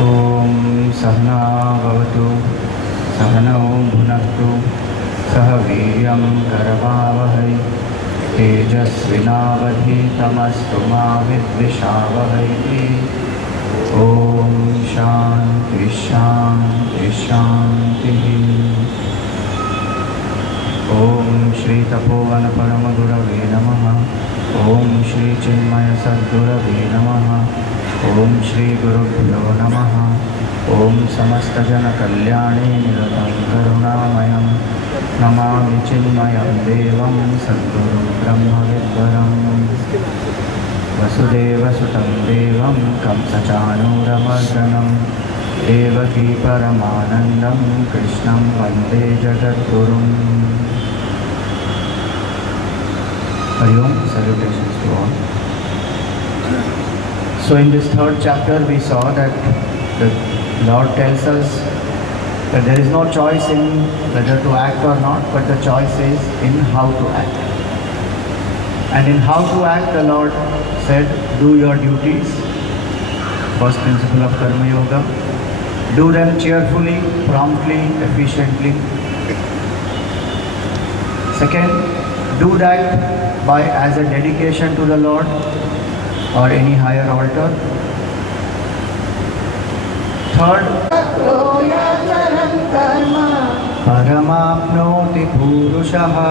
ॐ सहना भवतु सहनौ भुनक्तु सह वीर्यं करवावहै तेजस्विनावधीतमस्तु मा विद्विषावहै। ॐ शान्ति शान्ति शान्तिः। ॐ श्री तपोवन परमगुरवे नमः। ॐ श्री चिन्मय सद्गुरवे नमः। ॐ श्री गुरुभ्यो नमः। ॐ समस्तजनकल्याणे निरतं करुणामयं नमामि चिन्मयं देवं सद्गुरुं ब्रह्मविद्वरम्। वसुदेवसुतं देवं कंसचाणूरमर्दनं देवकी परमानन्दं कृष्णं वन्दे जगद्गुरुम्। Hari Om, salutations to all. So in this third chapter we saw that the Lord tells us that there is no choice in whether to act or not, but the choice is in how to act. And in how to act, the Lord said, do your duties, first principle of Karma Yoga. Do them cheerfully, promptly, efficiently. Second, do that by as a dedication to the Lord or any higher altar. Third, Paramapnoti Purushaha.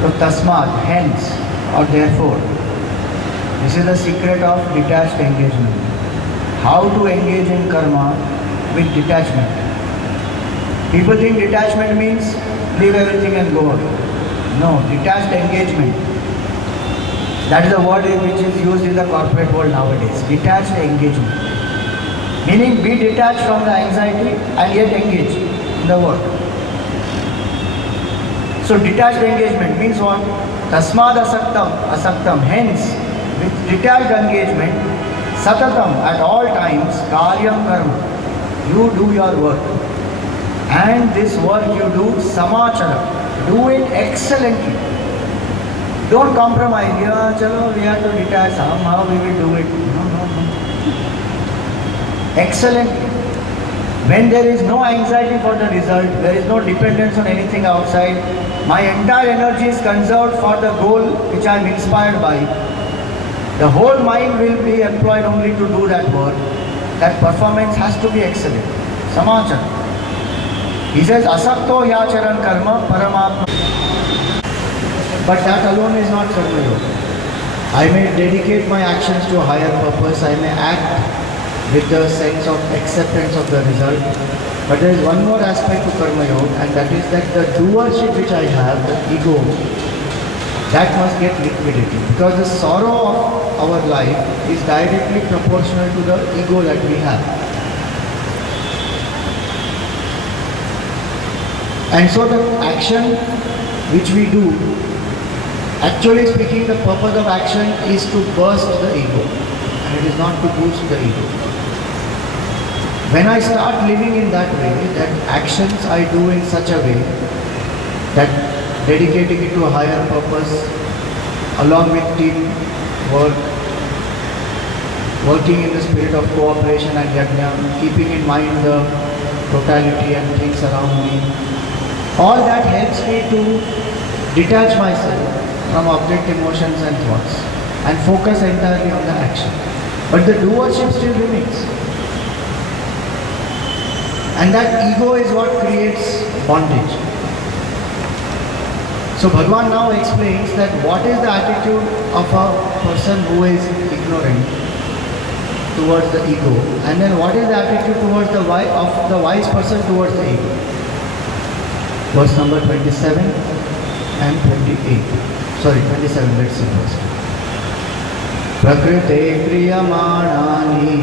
So Tasmat, hence or therefore. This is the secret of detached engagement. How to engage in karma with detachment. People think detachment means leave everything and go away. No, detached engagement. That is the word which is used in the corporate world nowadays. Detached engagement. Meaning be detached from the anxiety and yet engage in the work. So detached engagement means what? Tasmad asaktam. Hence, with detached engagement, satatam, at all times, karyam karma. You do your work. And this work you do samachara. Do it excellently. Don't compromise. Yeah, chalo, we have to detach. How we will do it? No. Excellently. When there is no anxiety for the result, there is no dependence on anything outside, my entire energy is conserved for the goal which I am inspired by. The whole mind will be employed only to do that work. That performance has to be excellent. Samachara. He says, asakto yacharan karma paramapna. But that alone is not karma yoga. I may dedicate my actions to a higher purpose. I may act with the sense of acceptance of the result. But there is one more aspect to karma yoga, and that is that the doership which I have, the ego, that must get liquidated. Because the sorrow of our life is directly proportional to the ego that we have. And so the action which we do, actually speaking, the purpose of action is to burst the ego, and it is not to boost the ego. When I start living in that way, that actions I do in such a way, that dedicating it to a higher purpose, along with team work, working in the spirit of cooperation and yajna, keeping in mind the totality and things around me, all that helps me to detach myself from object, emotions and thoughts and focus entirely on the action. But the doership still remains. And that ego is what creates bondage. So Bhagavan now explains that what is the attitude of a person who is ignorant towards the ego, and then what is the attitude towards the wise person towards the ego. Verse number 27 and 28. Sorry, 27, let's see first. Prakrite kriyamanani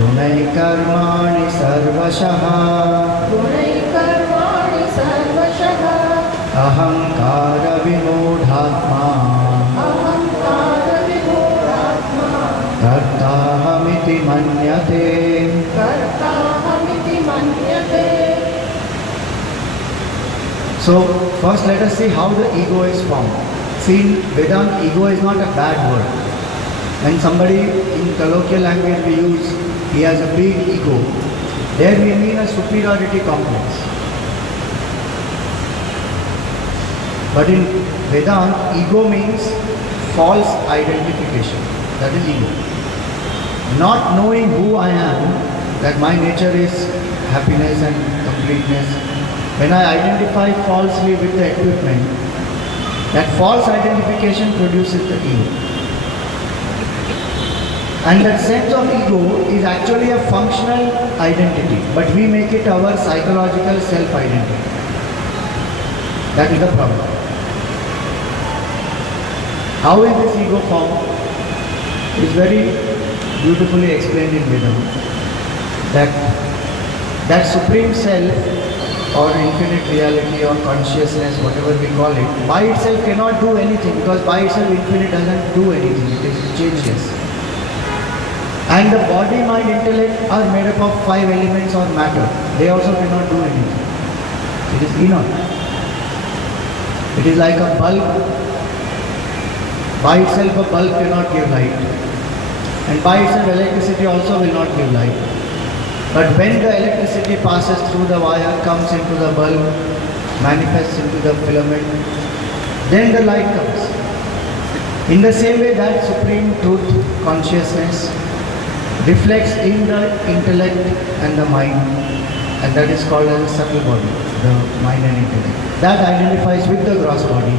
Gunai karmani sarvashaha Ahankara vimodhatma Kartahamiti manyate. So first let us see how the ego is formed. See, in Vedanta, ego is not a bad word. When somebody in colloquial language we use, he has a big ego, there we mean a superiority complex. But in Vedanta, ego means false identification. That is ego. Not knowing who I am, that my nature is happiness and completeness. When I identify falsely with the equipment, that false identification produces the ego. And that sense of ego is actually a functional identity, but we make it our psychological self-identity. That is the problem. How is this ego formed? It is very beautifully explained in Vedanta. That supreme self or infinite reality or consciousness, whatever we call it, by itself cannot do anything, because by itself infinite doesn't do anything, it is changeless. And the body, mind, intellect are made up of 5 elements or matter. They also cannot do anything. It is inert. It is like a bulb. By itself a bulb cannot give light. And by itself electricity also will not give light. But when the electricity passes through the wire, comes into the bulb, manifests into the filament, then the light comes. In the same way, that supreme truth, consciousness, reflects in the intellect and the mind, and that is called as a subtle body, the mind and intellect. That identifies with the gross body,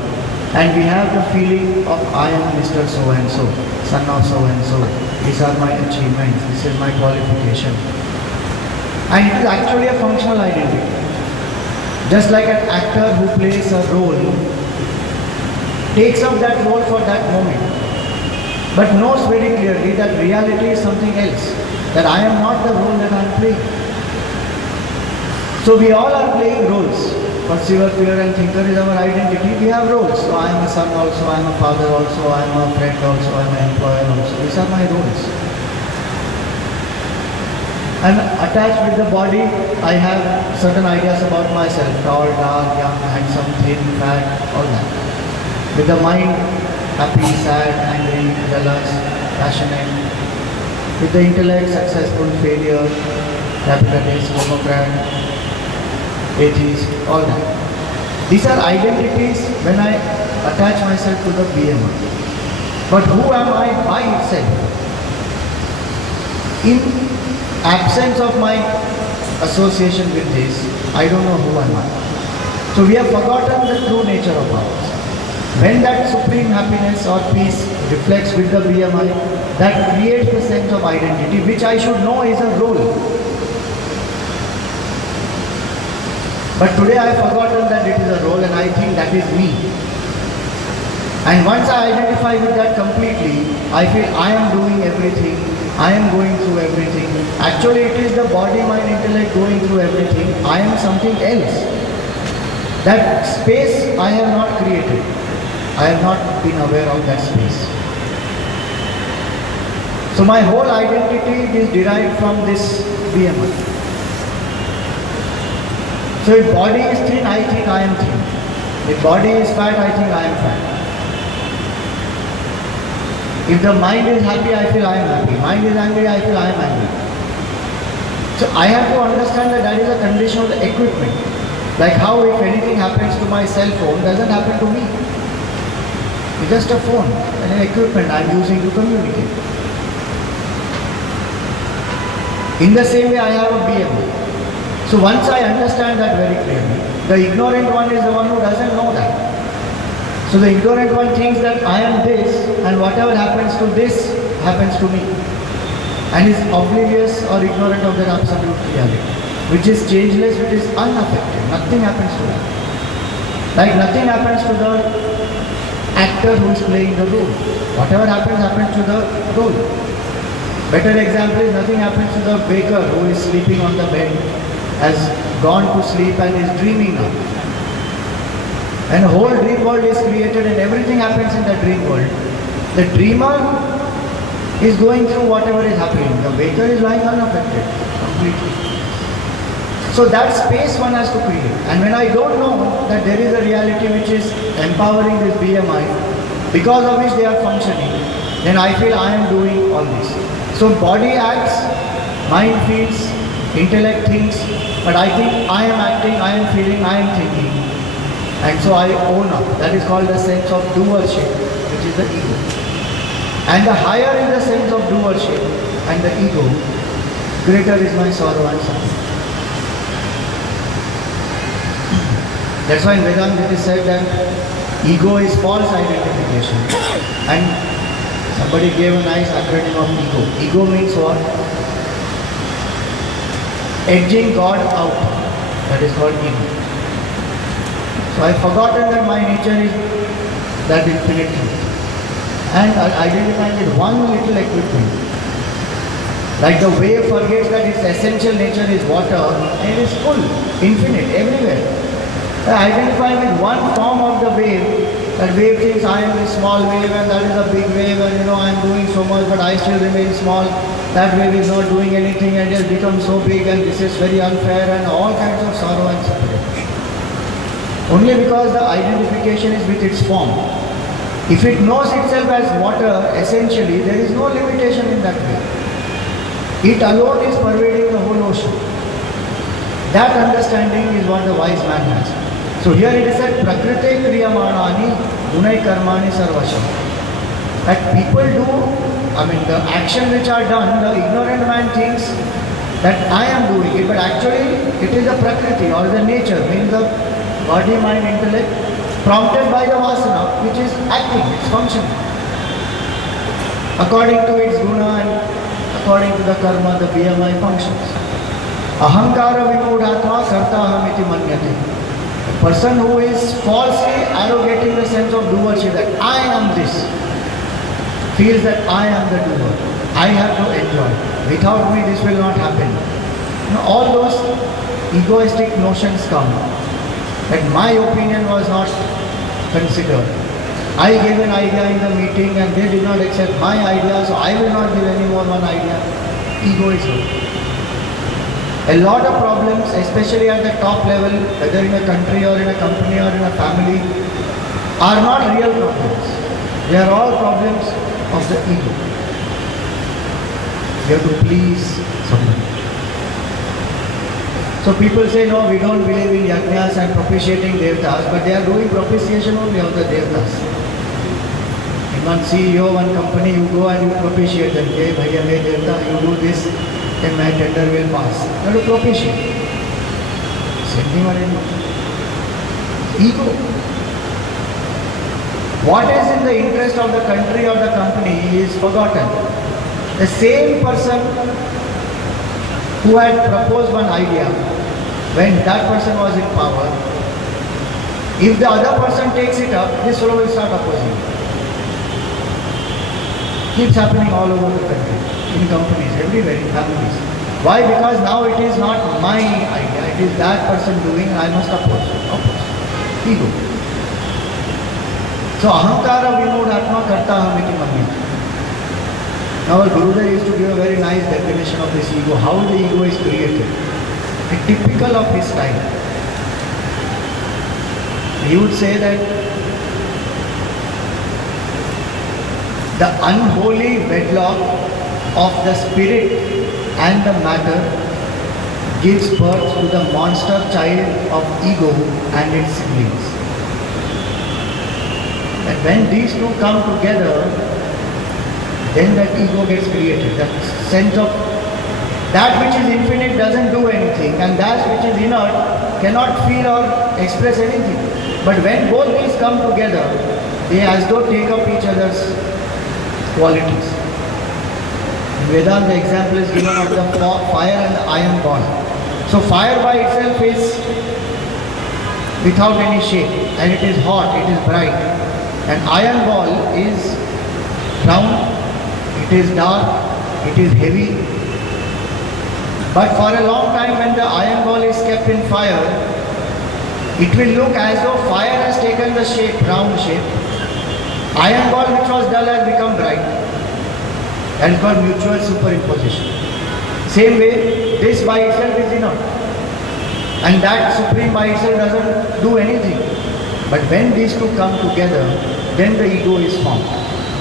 and we have the feeling of I am Mr. So and so, son of so and so. These are my achievements, this is my qualification. And it is actually a functional identity. Just like an actor who plays a role, takes up that role for that moment, but knows very clearly that reality is something else, that I am not the role that I am playing. So we all are playing roles. Perceiver, feeler and thinker is our identity. We have roles. So I am a son also, I am a father also, I am a friend also, I am an employer also. These are my roles. And attached with the body, I have certain ideas about myself. Tall, dark, young, handsome, thin, fat, all that. With the mind, happy, sad, angry, jealous, passionate. With the intellect, successful, failure, capitalist, democrat, atheist, all that. These are identities when I attach myself to the BMI. But who am I by itself? In absence of my association with this, I don't know who am I. So we have forgotten the true nature of ours. When that supreme happiness or peace reflects with the BMI, that creates the sense of identity, which I should know is a role. But today I have forgotten that it is a role, and I think that is me. And once I identify with that completely, I feel I am doing everything, I am going through everything. Actually it is the body, mind, intellect going through everything. I am something else. That space I have not created. I have not been aware of that space. So my whole identity is derived from this BMI. So if body is thin, I think I am thin. If body is fat, I think I am fat. If the mind is happy, I feel I am happy. Mind is angry, I feel I am angry. So I have to understand that that is a condition of the equipment. Like how if anything happens to my cell phone, doesn't happen to me. It's just a phone and an equipment I am using to communicate. In the same way, I have a BMI. So once I understand that very clearly, the ignorant one is the one who doesn't know that. So the ignorant one thinks that I am this, and whatever happens to this happens to me, and is oblivious or ignorant of that absolute reality, which is changeless, which is unaffected. Nothing happens to that. Like nothing happens to the actor who is playing the role. Whatever happens, happens to the role. Better example is nothing happens to the baker who is sleeping on the bed, has gone to sleep and is dreaming now. And the whole dream world is created and everything happens in the dream world. The dreamer is going through whatever is happening. The waker is lying unaffected completely. So that space one has to create. And when I don't know that there is a reality which is empowering this BMI, because of which they are functioning, then I feel I am doing all this. So body acts, mind feels, intellect thinks, but I think I am acting, I am feeling, I am thinking. And so I own up. That is called the sense of doership, which is the ego. And the higher is the sense of doership and the ego, greater is my sorrow and suffering. That's why in Vedanta it is said that ego is false identification. And somebody gave a nice acronym of ego. Ego means what? Edging God out. That is called ego. So I have forgotten that my nature is that infinite truth. And I identify with one little equipment. Like the wave forgets that its essential nature is water, and it is full, infinite, everywhere. I identify with one form of the wave. That wave thinks I am a small wave and that is a big wave, and I am doing so much but I still remain small. That wave is not doing anything and it has become so big and this is very unfair, and all kinds of sorrow and suffering. Only because the identification is with its form. If it knows itself as water, essentially, there is no limitation in that wave. It alone is pervading the whole ocean. That understanding is what the wise man has. So here it is said, Prakrite kriyamanani gunai karmani sarvasham. That people do, the action which are done, the ignorant man thinks that I am doing it, but actually it is the Prakriti or the nature, means the body, mind, intellect, prompted by the vasana, which is acting, it's functioning. According to its guna and according to the karma, the BMI functions. Ahankara vimudhatma kartahamiti manyate. A person who is falsely arrogating the sense of doership, that I am this, feels that I am the doer. I have to enjoy. Without me, this will not happen. All those egoistic notions come. That my opinion was not considered. I gave an idea in the meeting and they did not accept my idea, so I will not give any more one idea. Egoism. A lot of problems, especially at the top level, whether in a country or in a company or in a family, are not real problems. They are all problems of the ego. You have to please somebody. So people say, no, we don't believe in yajnas and propitiating devtas, but they are doing propitiation only of the devtas. In one CEO, one company, you go and you propitiate them. Hey, bhaiya, hey, devta, you do this, then my tender will pass. You have to propitiate. Same thing or anything. Ego. What is in the interest of the country or the company is forgotten. The same person who had proposed one idea when that person was in power, if the other person takes it up, this fellow will start opposing. Keeps happening all over the country, in companies, everywhere, in families. Why? Because now it is not my idea, it is that person doing, I must oppose. Ego. So ahankara vimudhatma kartahamiti manyate. Now our Gurudev used to give a very nice definition of this ego, how the ego is created. Typical of his time. He would say that the unholy wedlock of the spirit and the matter gives birth to the monster child of ego and its siblings. And when these two come together, then that ego gets created. That sense of that which is infinite doesn't do anything, and that which is inert cannot feel or express anything. But when both these come together, they as though take up each other's qualities. In Vedanta, the example is given of the fire and the iron ball. So fire by itself is without any shape, and it is hot, it is bright. And iron ball is round, it is dark, it is heavy. But for a long time when the iron ball is kept in fire, it will look as though fire has taken the shape, round shape. Iron ball which was dull has become bright. That is called mutual superimposition. Same way, this by itself is inert. And that supreme by itself doesn't do anything. But when these two come together, then the ego is formed.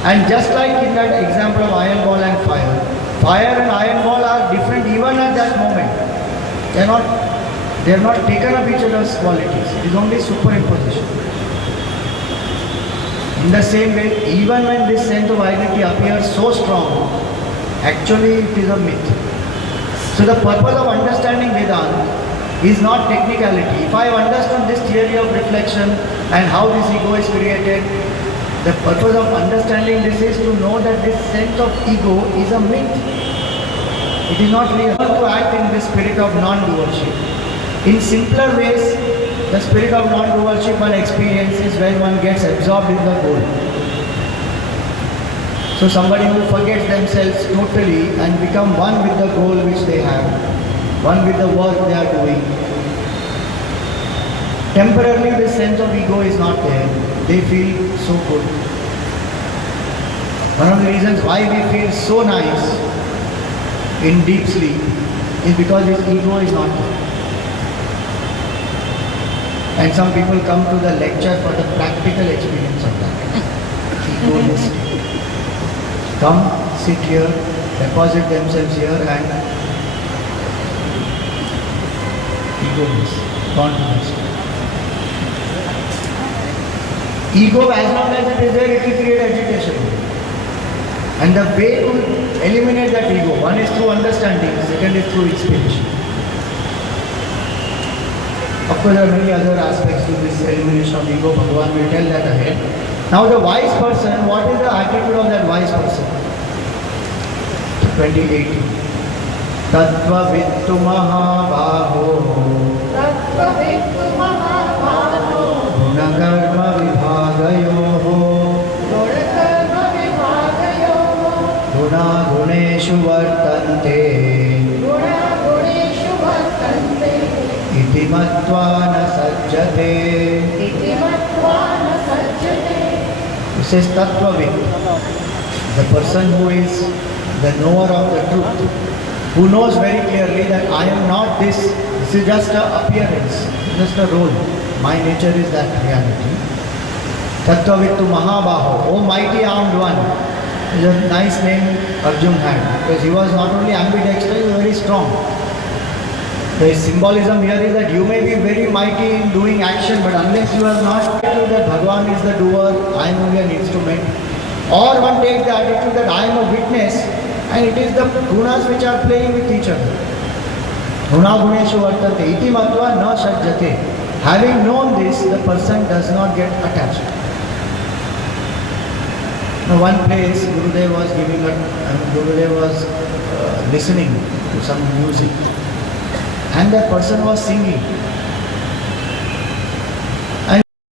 And just like in that example of iron ball and fire, fire and iron ball are different even at that moment. They are not taken up each other's qualities. It is only superimposition. In the same way, even when this sense of identity appears so strong, actually it is a myth. So the purpose of understanding Vedanta is not technicality. If I have understood this theory of reflection and how this ego is created, the purpose of understanding this is to know that this sense of ego is a myth. It is not real. To act in the spirit of non-doership. In simpler ways, the spirit of non-doership one experiences when one gets absorbed in the goal. So somebody who forgets themselves totally and become one with the goal which they have, one with the work they are doing. Temporarily this sense of ego is not there. They feel so good. One of the reasons why we feel so nice in deep sleep is because this ego is not there. And some people come to the lecture for the practical experience of that. Ego-less. Come, sit here, deposit themselves here and ego-less, non-less. Ego, as long as it is there, it will create agitation. And the way to eliminate that ego, one is through understanding, second is through inspiration. Of course, there are many other aspects to this elimination of ego. Bhagavan will tell that ahead. Now, the wise person, what is the attitude of that wise person? 2018. Tattva vittu mahabaho. Tattva vittu mahabaho. Gunakarma vibhagayoho. Gunakarma vibhagayoho. Guna guneshu vartante. Iti matva na sajjate. It says Tattvavit, the person who is the knower of the truth, who knows very clearly that I am not this is just an appearance, just a role. My nature is that reality. Tattvavittu Mahabaho, O mighty armed one, is a nice name Arjun had, because he was not only ambidextrous, he was very strong. The symbolism here is that you may be very mighty in doing action, but unless you have not attitude that Bhagavan is the doer, I am only an instrument, or one takes the attitude that I am a witness, and it is the gunas which are playing with each other. Guna guneshu vartate iti matva na sajjate. Having known this, the person does not get attached. Now one place, Gurudev was listening to some music. And that person was singing.